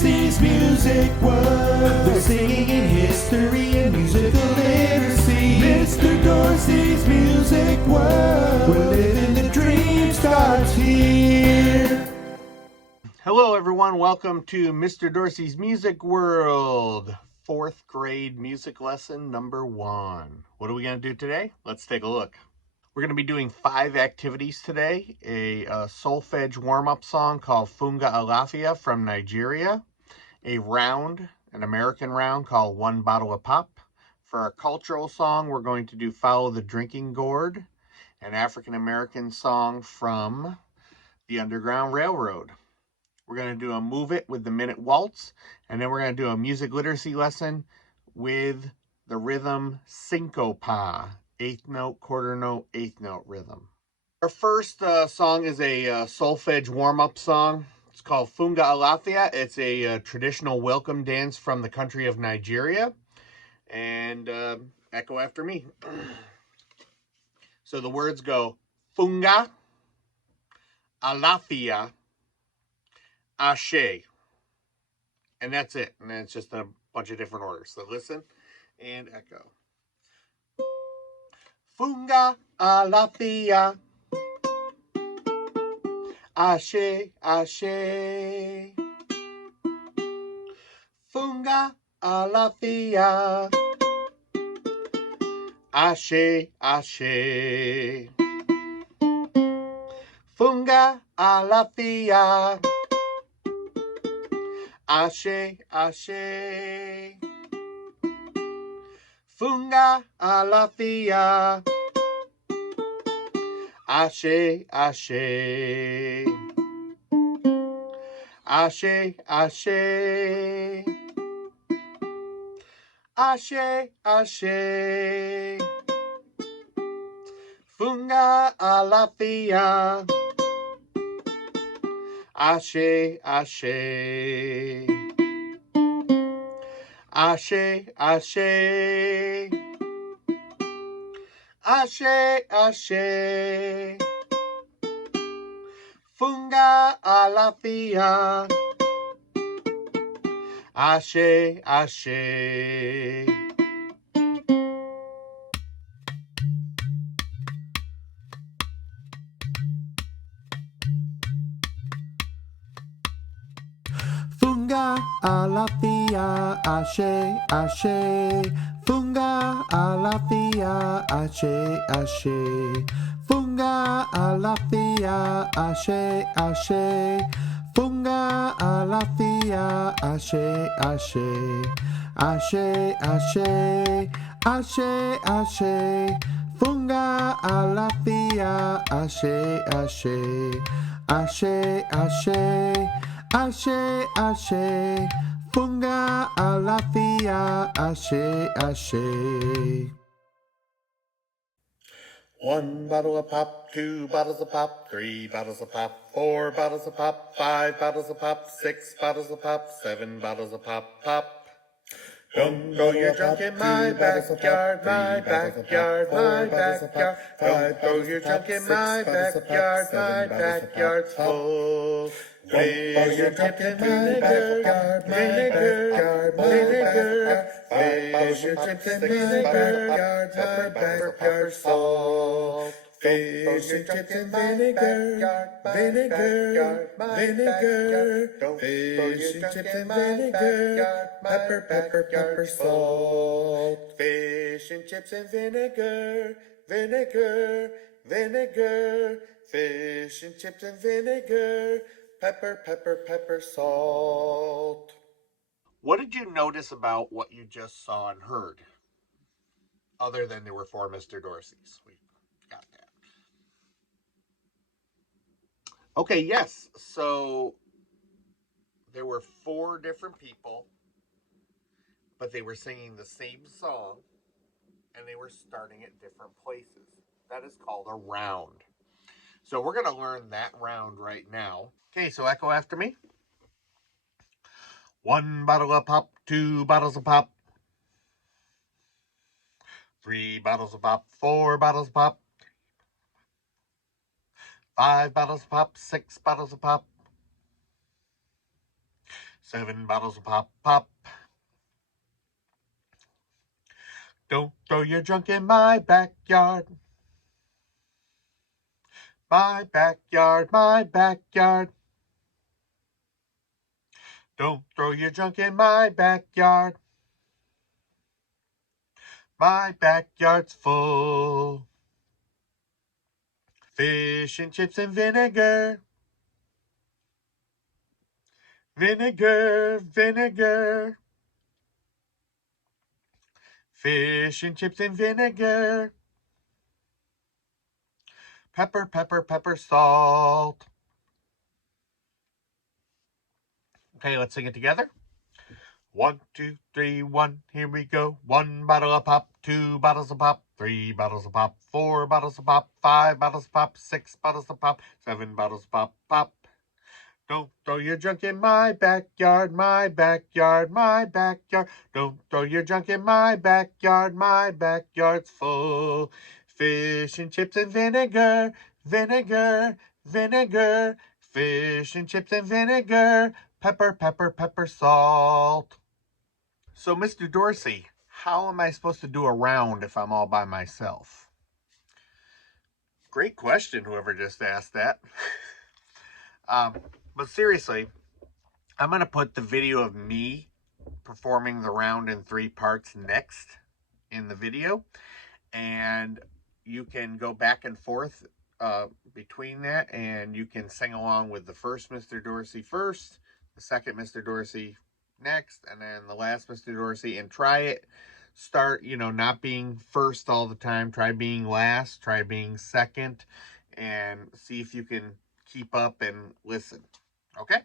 Dorsey's Music World. They're singing in history and musical literacy. Mr. Dorsey's Music World. We're living the dream starts here. Hello everyone, welcome to Mr. Dorsey's Music World, 4th grade music lesson number 1. What are we going to do today? Let's take a look. We're going to be doing 5 activities today. A solfege warm-up song called Funga Alafia from Nigeria. An American round called One Bottle of Pop. For our cultural song, we're going to do Follow the Drinking Gourd, an African American song from the Underground Railroad. We're going to do a Move It with the Minute Waltz, and then we're going to do a music literacy lesson with the rhythm Syncopa, 8th note, quarter note, 8th note rhythm. Our first song is a solfege warm-up song. It's called Funga Alafia. It's a traditional welcome dance from the country of Nigeria. And echo after me. So the words go Funga Alafia Ashe. And that's it. And then it's just a bunch of different orders. So listen and echo. Funga Alafia Ashe, Ashe. Funga Alafia Ashe, Ashe. Funga Alafia Ashe, Ashe. Funga Alafia Ashe, Ashe. Ashe, Ashe. Ashe, Ashe. Funga Alafia Ashe, Ashe. Ashe, Ashe. Ashe, Ashe. Funga Alafia Ashe, Ashe. Funga Alafia Ashe, Ashe. Funga Alafia Ashe, Ashe. Funga Alafia Ashe, Ashe. Funga Alafia Ashe, Ashe. Ashe, Ashe. Ashe, Ashe. Funga Alafia Ashe, Ashe. Ashe, Ashe. Ashe, Ashe. Funga Alafia Ashe, Ashe. 1 bottle of pop, 2 bottles of pop, 3 bottles of pop, 4 bottles of pop, 5 bottles of pop, 6 bottles of pop, 7 bottles of pop, pop. Don't go your junk in my backyard, my backyard, my backyard. Don't throw your junk in my backyard, my backyard's full. Fish and chips and vinegar, vinegar, vinegar. Fish and chips and vinegar, my backyard's full. Fish and chips and vinegar, vinegar, vinegar. Fish and chips and vinegar, pepper, pepper, pepper, salt. Fish and chips and vinegar, vinegar, vinegar. Fish and chips and vinegar, pepper, pepper, pepper, salt. What did you notice about what you just saw and heard? Other than there were 4 Mr. Dorseys. We got that. Okay, yes. So there were 4 different people, but they were singing the same song, and they were starting at different places. That is called a round. So we're going to learn that round right now. Okay, so echo after me. 1 bottle of pop, 2 bottles of pop, 3 bottles of pop, 4 bottles of pop, 5 bottles of pop, 6 bottles of pop, 7 bottles of pop, pop. Don't throw your junk in my backyard. My backyard, my backyard. Don't throw your junk in my backyard. My backyard's full. Fish and chips and vinegar. Vinegar, vinegar. Fish and chips and vinegar. Pepper, pepper, pepper, salt. Okay, let's sing it together. 1, 2, 3, 1, here we go. 1 bottle of pop, 2 bottles of pop, 3 bottles of pop, 4 bottles of pop, 5 bottles of pop, 6 bottles of pop, 7 bottles of pop, pop. Don't throw your junk in my backyard, my backyard, my backyard. Don't throw your junk in my backyard's full. Fish and chips and vinegar, vinegar, vinegar. Fish and chips and vinegar, pepper, pepper, pepper, salt. So, Mr. Dorsey, how am I supposed to do a round if I'm all by myself? Great question, whoever just asked that. But seriously, I'm going to put the video of me performing the round in 3 parts next in the video. And you can go back and forth between that, and you can sing along with the first Mr. Dorsey first, the second Mr. Dorsey next, and then the last Mr. Dorsey, and try it. Start, not being first all the time. Try being last. Try being second, and see if you can keep up and listen. Okay?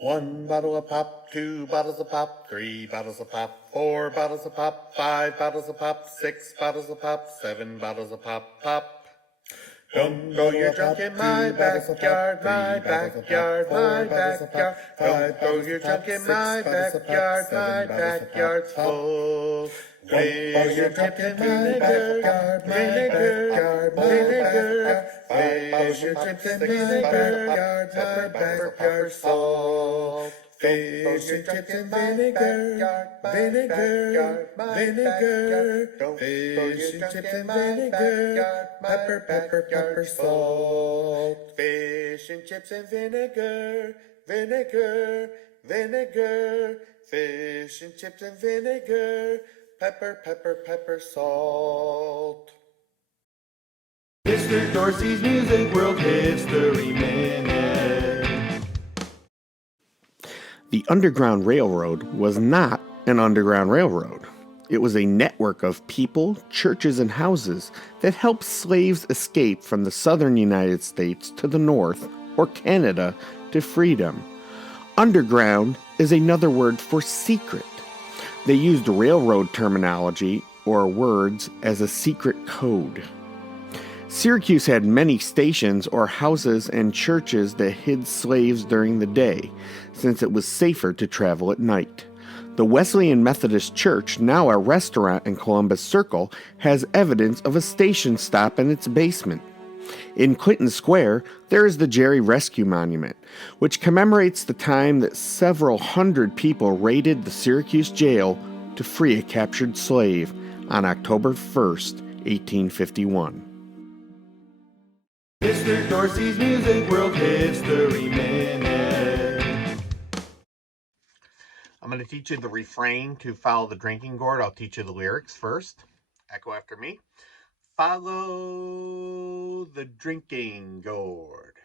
1 bottle of pop, 2 bottles of pop, 3 bottles of pop, 4 bottles of pop, 5 bottles of pop, 6 bottles of pop, 7 bottles of pop, pop. Don't throw your junk in my backyard, my backyard, my backyard. Don't throw your junk in my backyard's full. Fish and chips and vinegar, vinegar, vinegar. Fish and chips and vinegar, my backyard's full. Fish and chips and vinegar, vinegar, vinegar. Fish and chips and vinegar, pepper, pepper, pepper, salt. Fish and chips and vinegar, vinegar, vinegar. Fish and chips and vinegar, pepper, pepper, pepper, salt. Mr. Dorsey's Music World History Minute. The Underground Railroad was not an underground railroad. It was a network of people, churches, and houses that helped slaves escape from the southern United States to the north, or Canada, to freedom. Underground is another word for secret. They used railroad terminology, or words, as a secret code. Syracuse had many stations or houses and churches that hid slaves during the day, since it was safer to travel at night. The Wesleyan Methodist Church, now a restaurant in Columbus Circle, has evidence of a station stop in its basement. In Clinton Square, there is the Jerry Rescue Monument, which commemorates the time that several hundred people raided the Syracuse jail to free a captured slave on October 1st, 1851. Mr. Dorsey's Music World History Minute. I'm going to teach you the refrain to follow the drinking gourd. I'll teach you the lyrics first. Echo after me. Follow the drinking gourd.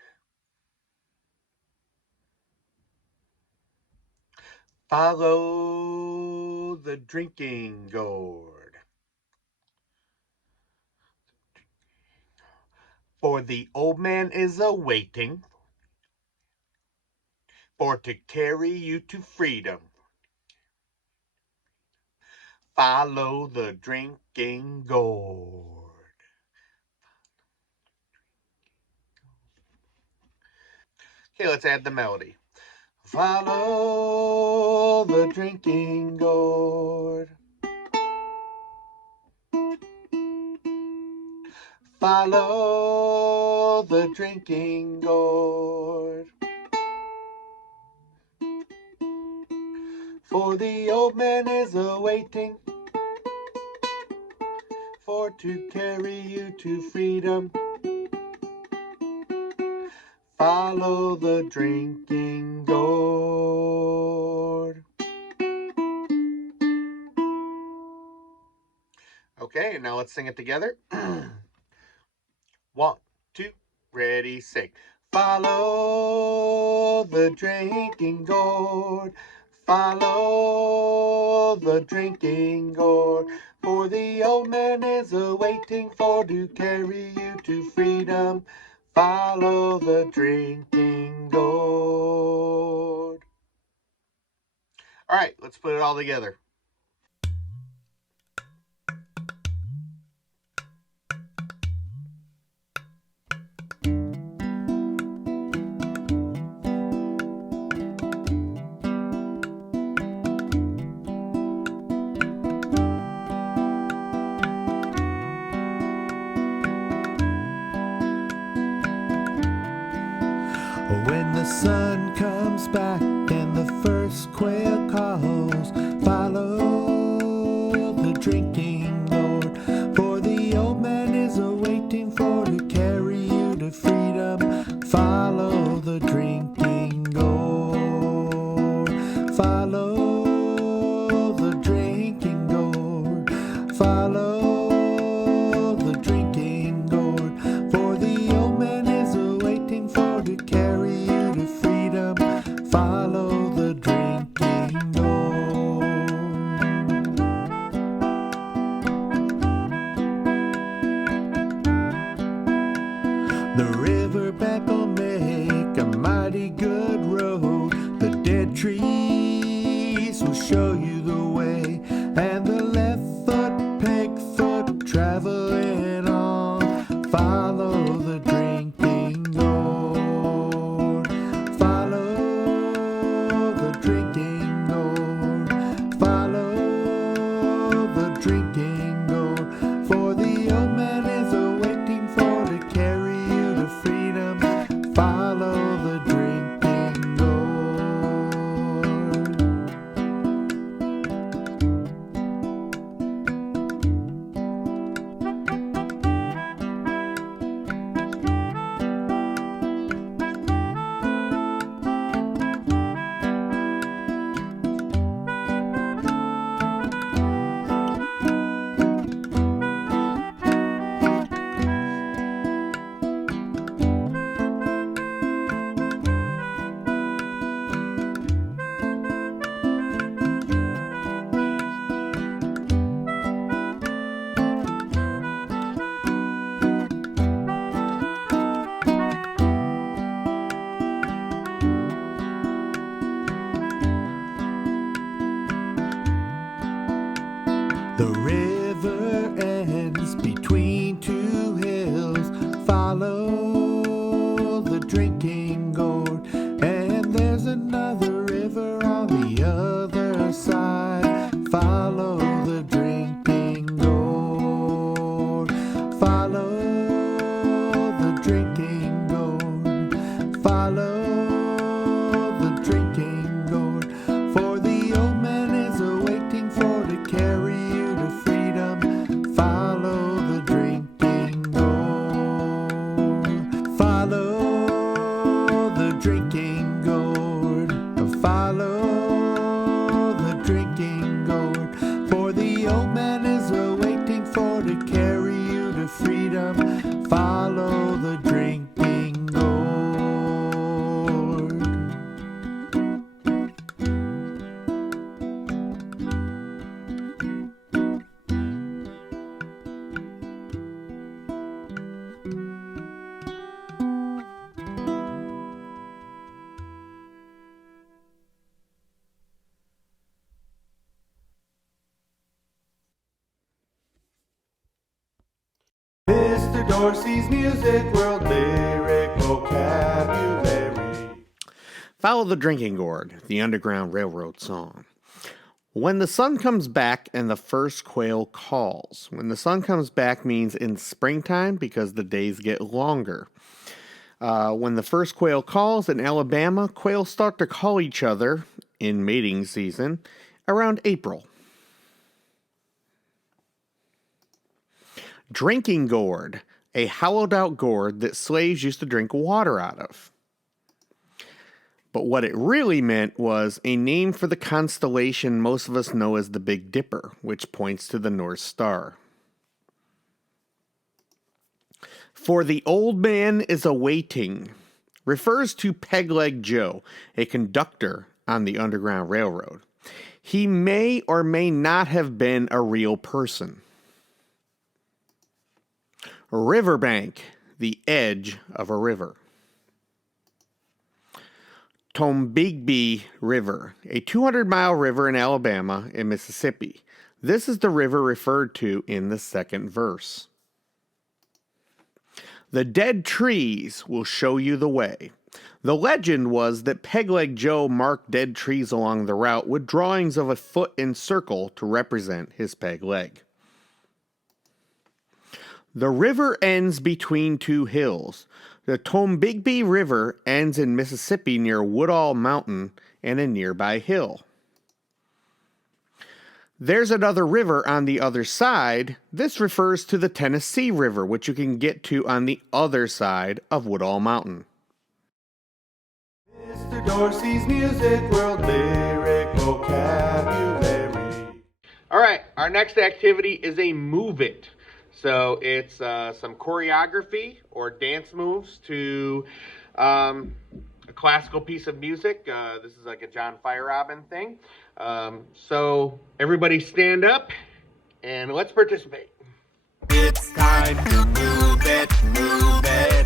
Follow the drinking gourd. For the old man is awaiting, for to carry you to freedom. Follow the drinking gourd. Okay, let's add the melody. Follow the drinking gourd. Follow the drinking gourd. for the old man is a-waiting for to carry you to freedom. Follow the drinking gourd. Okay, now let's sing it together. 1, 2, ready, sing. Follow the drinking gourd. Follow the drinking gourd. For the old man is a-waiting for to carry you to freedom. Follow the drinking gourd. All right, let's put it all together. When the sun comes back and the first quail calls, follow the drinking gourd. For the old man is a-waiting for to carry you to freedom. Follow the drinking gourd. Follow the drinking gourd. Follow the drinking gourd. For the old man is a-waiting for to carry you to freedom. Follow the drinking gourd. The riverbank will make a mighty good road. The dead trees will show you the way, and the left foot, peg foot, traveling on. Follow the drinking gourd. Follow the drinking gourd. Follow the drinking gourd. For the old man is a-waiting for to carry you to freedom. Follow the drinking gourd. The river ends between two hills. Follow the drinking gourd. And there's another river on the other side. Follow the drinking gourd. Follow the drinking gourd. Follow the drinking gourd. For the old man is a-waiting for to carry you to freedom. Follow the drinking gourd. Follow the drinking gourd. Follow the drinking gourd. For the old man is a-waiting for to carry you to freedom. Follow the drinking gourd. Mr. Dorsey's Music World Lyric Vocabulary. Follow the Drinking Gourd, the Underground Railroad song. When the sun comes back and the first quail calls. When the sun comes back means in springtime because the days get longer. When the first quail calls in Alabama, quails start to call each other in mating season around April. Drinking gourd, a hollowed out gourd that slaves used to drink water out of. But what it really meant was a name for the constellation most of us know as the Big Dipper, which points to the North Star. For the old man is a-waiting refers to Peg-Leg Joe, a conductor on the Underground Railroad. He may or may not have been a real person. Riverbank, the edge of a river. Tombigbee River, a 200-mile river in Alabama and Mississippi. This is the river referred to in the second verse. The dead trees will show you the way. The legend was that Peg-Leg Joe marked dead trees along the route with drawings of a foot in circle to represent his peg leg. The river ends between two hills. The Tombigbee River ends in Mississippi near Woodall Mountain and a nearby hill. There's another river on the other side. This refers to the Tennessee River, which you can get to on the other side of Woodall Mountain. Mr. Dorsey's Music World Lyric Vocabulary. All right, our next activity is a move it. So it's some choreography or dance moves to a classical piece of music. This is like a John Feierabend thing. So everybody stand up and let's participate. It's time to move it, move it.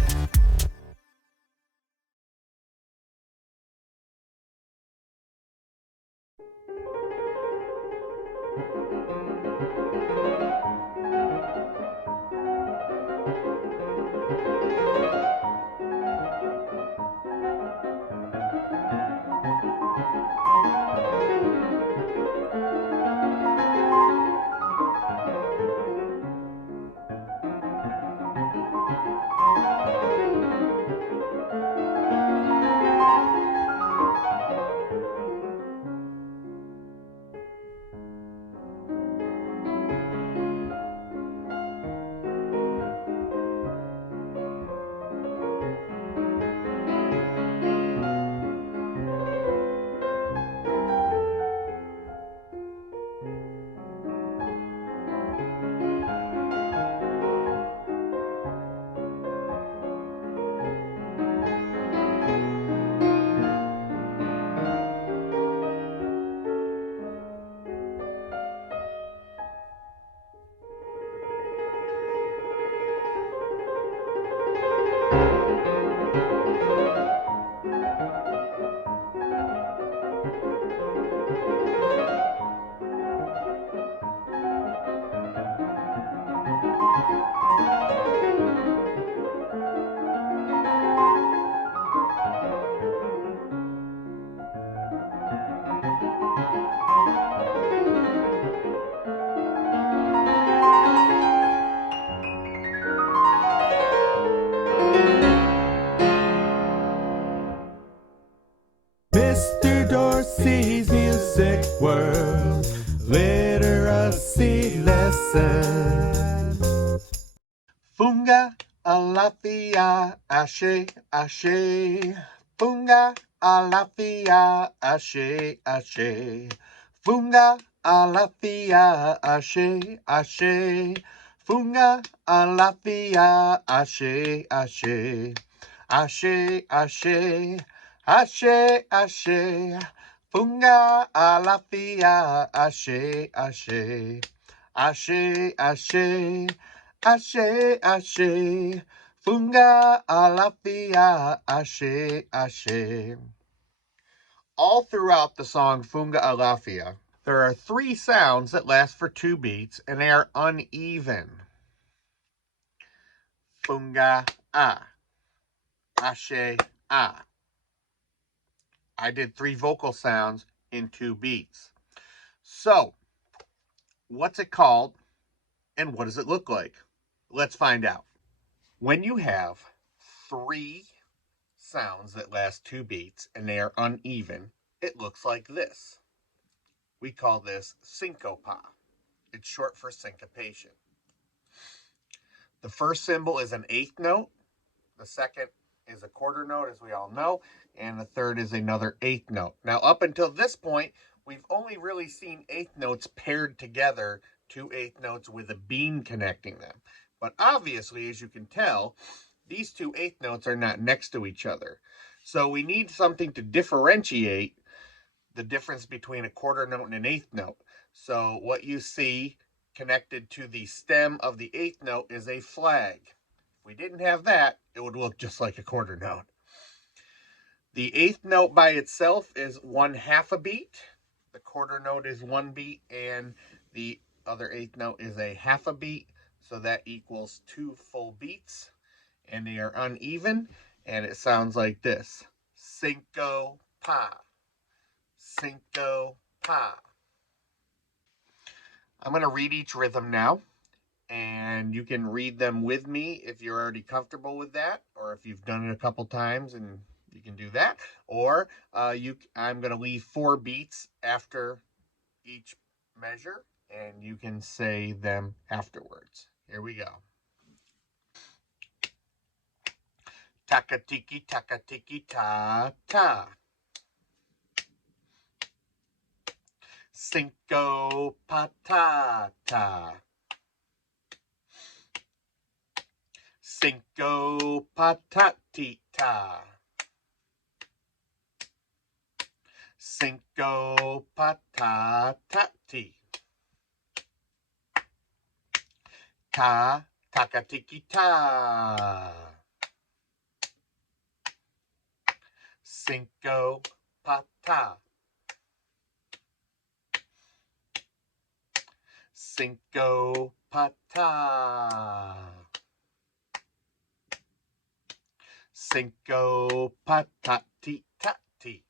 Mr. Dorsey's Music World Literacy Lesson. Funga, Alafia, Ashe, Ashe. Funga, Alafia, Ashe, Ashe. Funga, Alafia, Ashe, Ashe. Funga, Alafia, Ashe, Ashe. Ashe, Ashe. Ashe, Ashe, Funga, Alafia, Ashe, Ashe. Ashe, Ashe, Ashe, Ashe, Funga, Alafia, Ashe, Ashe. All throughout the song Funga Alafia, there are 3 sounds that last for 2 beats, and they are uneven. Funga, Ashe, I did 3 vocal sounds in 2 beats. So, what's it called and what does it look like? Let's find out. When you have 3 sounds that last 2 beats and they are uneven, it looks like this. We call this Syncopa. It's short for syncopation. The first symbol is an eighth note. The second is a quarter note, as we all know. And the third is another eighth note. Now, up until this point, we've only really seen eighth notes paired together, 2 eighth notes with a beam connecting them. But obviously, as you can tell, these 2 eighth notes are not next to each other. So we need something to differentiate the difference between a quarter note and an eighth note. So what you see connected to the stem of the eighth note is a flag. If we didn't have that, it would look just like a quarter note. The eighth note by itself is 1/2 a beat. The quarter note is 1 beat, and the other eighth note is a 1/2 a beat. So that equals 2 full beats, and they are uneven, and it sounds like this. Syncopa, Syncopa. I'm going to read each rhythm now, and you can read them with me if you're already comfortable with that, or if you've done it a couple times and you can do that. Or I'm going to leave 4 beats after each measure, and you can say them afterwards. Here we go. Taka-tiki, taka-tiki, ta-ta. Syncopa, ta-ta. Syncopa, ta-ti-ta. Syncopa, ta-ta-ti. Ta, taka-tiki, ta. Syncopa, ta. Syncopa, ta. Syncopa, ta-ti-ta-ti.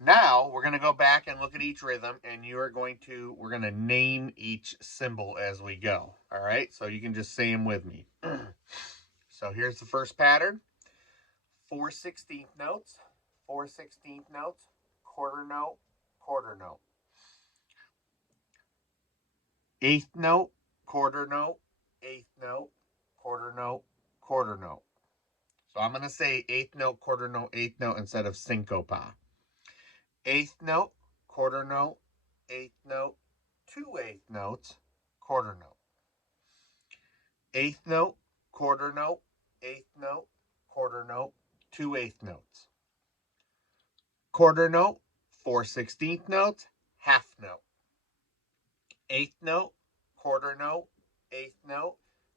Now, we're going to go back and look at each rhythm, and we're going to name each symbol as we go. All right? So you can just say them with me. So here's the first pattern. 4 16th notes, 4 16th notes, quarter note, quarter note. Eighth note, quarter note, eighth note, quarter note, quarter note. So I'm going to say eighth note, eighth note instead of syncopa. Eighth note, quarter note, eighth note, 2 eighth notes, quarter note. Eighth note, quarter note, eighth note, quarter note, 2 eighth notes. Quarter note, 4 16th notes, half note. Eighth note, quarter note, eighth note,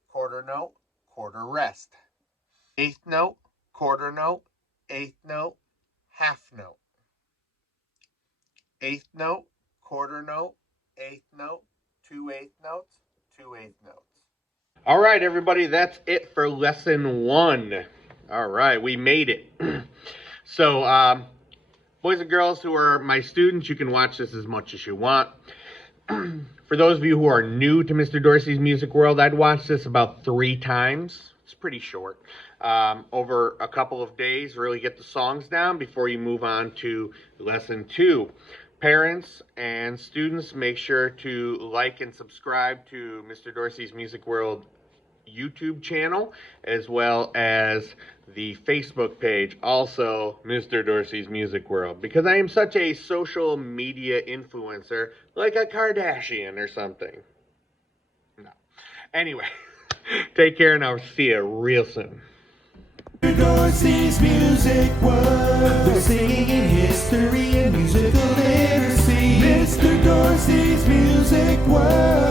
quarter note, quarter rest. Eighth note, quarter note, eighth note, half note. Eighth note, quarter note, eighth note, 2 eighth notes, 2 eighth notes. All right, everybody, that's it for lesson 1. All right, we made it. So, boys and girls who are my students, you can watch this as much as you want. For those of you who are new to Mr. Dorsey's Music World, I'd watch this about 3 times. It's pretty short. Over a couple of days, really get the songs down before you move on to lesson 2. Parents and students, make sure to like and subscribe to Mr. Dorsey's Music World YouTube channel, as well as the Facebook page, also Mr. Dorsey's Music World, because I am such a social media influencer, like a Kardashian or something. No. Anyway, take care, and I'll see you real soon. Mr. Dorsey's Music World. We're singing in history and musical literacy. Mr. Dorsey's Music World.